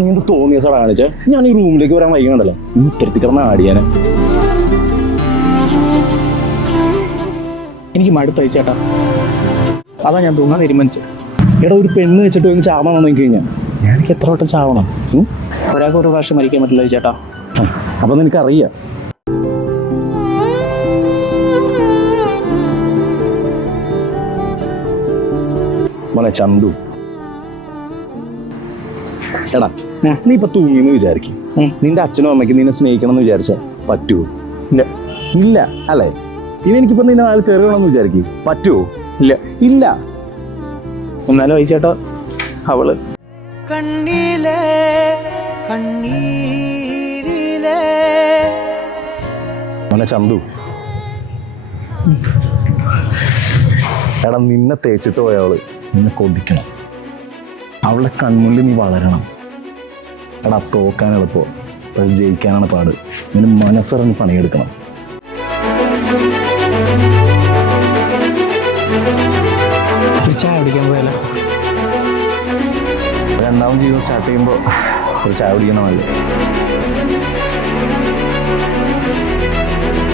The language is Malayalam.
നീ എന്ത് തോന്നിയ സട കാണിച്ചേ? ഞാൻ ഈ റൂമിലേക്ക് വരാൻ വൈകുന്നുണ്ടല്ലോ, ഇത്തരത്തിൽ കിടന്ന് ആടിയാനെ. എനിക്ക് മടുത്തായി ചേട്ടാ, അതാ ഞാൻ തൂങ്ങാൻ തീരുമാനിച്ചത്. എടാ, ഒരു പെണ്ണ് വെച്ചിട്ട് ഒന്ന് ചാവണം നോക്കി കഴിഞ്ഞാൽ ഞാനെനിക്ക് എത്ര വട്ടം ചാവണം? ഒരാൾക്ക് ഒരു പ്രാവശ്യം മരിക്കാൻ പറ്റില്ല ചേട്ടാ. അപ്പം നിനക്കറിയാം. മോനെ ചന്തു, എടാ നീ ഇപ്പൊ തൂങ്ങിന്ന് വിചാരിക്കും, നിന്റെ അച്ഛനും അമ്മയ്ക്ക് നിന്നെ സ്നേഹിക്കണം എന്ന് വിചാരിച്ച പറ്റുമോ? ഇല്ല. ഇല്ല അല്ലേ? ഇനി എനിക്കിപ്പോ നിന്നെ നാളെ തെറിയണമെന്ന് വിചാരിക്കും, പറ്റുമോ? ഇല്ല. ഇല്ല. എന്നാലും ചേട്ടാ, അവള് കണ്ണിലെ കണ്ണീരിലെ മോനെ ചന്തു, എടാ നിന്നെ തേച്ചിട്ട് പോയവള് നിന്നെ കൊതിക്കണം, അവളുടെ കൺമുന്നിൽ നീ വളരണം. എടാ തോക്കാൻ എളുപ്പോ, പക്ഷെ ജയിക്കാനാണ് പാട്. നിന്നെ മനസ്സറിഞ്ഞ് പണിയെടുക്കണം. ചായ കുടിക്കാൻ പോയാലോ? രണ്ടാമത് ജീവിതം സ്റ്റാർട്ട് ചെയ്യുമ്പോൾ ഒരു ചായ കുടിക്കണമല്ലോ.